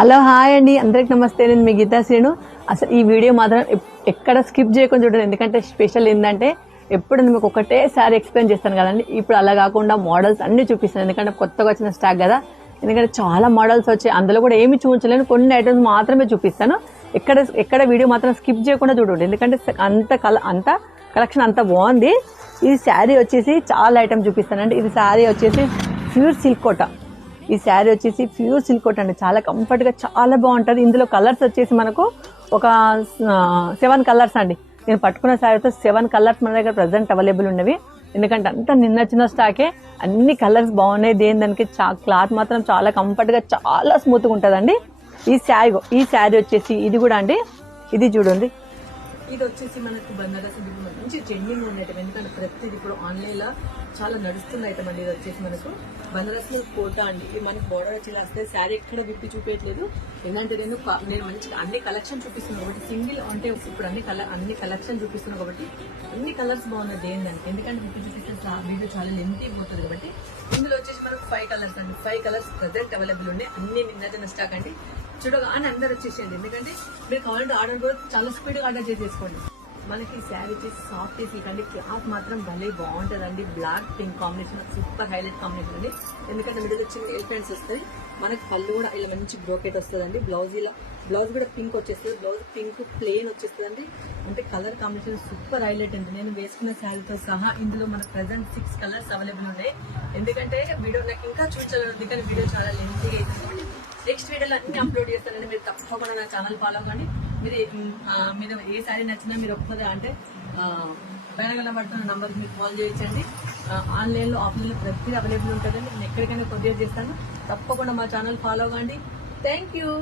Hello hi అండి, అందరికి నమస్తే. నేను మీ గీతా శ్రీను. అసలు ఈ వీడియో మాత్రం ఎక్కడ స్కిప్ చేయకుండా చూడండి, ఎందుకంటే స్పెషల్ ఏంటంటే ఎప్పుడు మీకు ఒకటేసారి ఎక్స్ప్లెయిన్ చేస్తాను కదండి. ఇప్పుడు అలా కాకుండా మోడల్స్ అన్ని చూపిస్తాను, ఎందుకంటే కొత్తగా వచ్చిన స్టాక్ కదా. ఎందుకంటే చాలా మోడల్స్ వచ్చాయి, అందులో కూడా ఏమి చూపించలేను, కొన్ని ఐటమ్స్ మాత్రమే చూపిస్తాను. ఎక్కడ వీడియో మాత్రం స్కిప్ చేయకుండా చూడండి, ఎందుకంటే అంత కలెక్షన్ అంత బాగుంది. ఈ శారీ వచ్చేసి చాలా ఐటమ్ చూపిస్తానండి. ఇది శారీ వచ్చేసి ప్యూర్ సిల్క్ కోట. ఈ శారీ వచ్చేసి ప్యూర్ సిల్క్ కోట్ అండి, చాలా కంఫర్ట్ గా చాలా బాగుంటది. ఇందులో కలర్స్ వచ్చేసి మనకు ఒక 7 కలర్స్ అండి. నేను పట్టుకున్న శారీతో 7 కలర్స్ మన దగ్గర ప్రజెంట్ అవైలబుల్ ఉన్నవి. ఎందుకంటే అంతా నిన్న వచ్చిన స్టాకే, అన్ని కలర్స్ బాగున్నాయి. దానికి క్లాత్ మాత్రం చాలా కంఫర్ట్ గా చాలా స్మూత్ గా ఉంటదండి. ఈ శారీ వచ్చేసి ఇది కూడా అండి, ఇది చూడండి. ఇది వచ్చేసి మనకు బనారస్ మంచి ట్రెండింగ్ ఉంది ఐటమ్, ఎందుకంటే ప్రతిది ఇప్పుడు ఆన్లైన్ లో చాలా నడుస్తున్న ఐటమ్ అండి. ఇది వచ్చేసి మనకు బనారస్ కోట అండి. ఇది మనకు బోర్డర్ వచ్చి వస్తే శారీ ఎక్కడ విప్పి చూపించట్లేదు, ఏంటంటే నేను మంచిగా అన్ని కలెక్షన్ చూపిస్తున్నాను కాబట్టి సింగిల్ అంటే ఇప్పుడు అన్ని కలెక్షన్ చూపిస్తున్నాను కాబట్టి అన్ని కలర్స్ బాగున్నాయి. ఏంటంటే ఎందుకంటే విప్పి చూపిస్తే వీడియో చాలా లెంతీ పోతుంది కాబట్టి ఇందులో వచ్చేసి మనకు 5 కలర్స్ అండి. 5 కలర్స్ ప్రజెంట్ అవైలబుల్ ఉన్నాయి, అన్ని నిన్న స్టాక్ అండి. చూడగానే అందరు వచ్చేసేయండి, ఎందుకంటే మీరు కావాలంటే ఆర్డర్ కూడా చాలా స్పీడ్గా ఆర్డర్ చేసేసుకోండి. మనకి శారీ వచ్చేసి సాఫ్ట్ సిల్క్ అండి, క్లాత్ మాత్రం భలే బాగుంటుందండి. Black pink combination super highlight combination అండి. ఎందుకంటే మిడిల్ చిన్న ఎలిఫెంట్స్ వస్తాయి, మనకి పళ్ళు కూడా ఇలా మంచి బ్రోకెట్ వస్తుందండి. బ్లౌజ్ కూడా పింక్ వచ్చేస్తుంది, బ్లౌజ్ పింక్ ప్లెయిన్ వచ్చేస్తుందండి. అంటే కలర్ కాంబినేషన్ సూపర్ హైలైట్ అండి. నేను వేసుకున్న శారీతో సహా ఇందులో మనకు ప్రెసెంట్ 6 కలర్స్ అవైలబుల్ ఉన్నాయి. ఎందుకంటే వీడియో నాకు ఇంకా చూపించాలి, కానీ వీడియో చాలా లెంతీగా అవుతుంది. నెక్స్ట్ వీడియోలో అన్ని అప్లోడ్ చేస్తానండి, మీరు తప్పకుండా నా ఛానల్ ఫాలో కండి. మీరు ఏ శారీ నచ్చినా మీరు ఒప్పుకోదా అంటే పైన పడుతున్న నంబర్కి మీరు కాల్ చేయించండి. ఆన్లైన్లో ఆఫ్లైన్లో ప్రతిదీ అవైలబుల్ ఉంటుందండి. నేను ఎక్కడికైనా కొరియర్ చేస్తాను, తప్పకుండా మా ఛానల్ ఫాలో కండి. Thank you.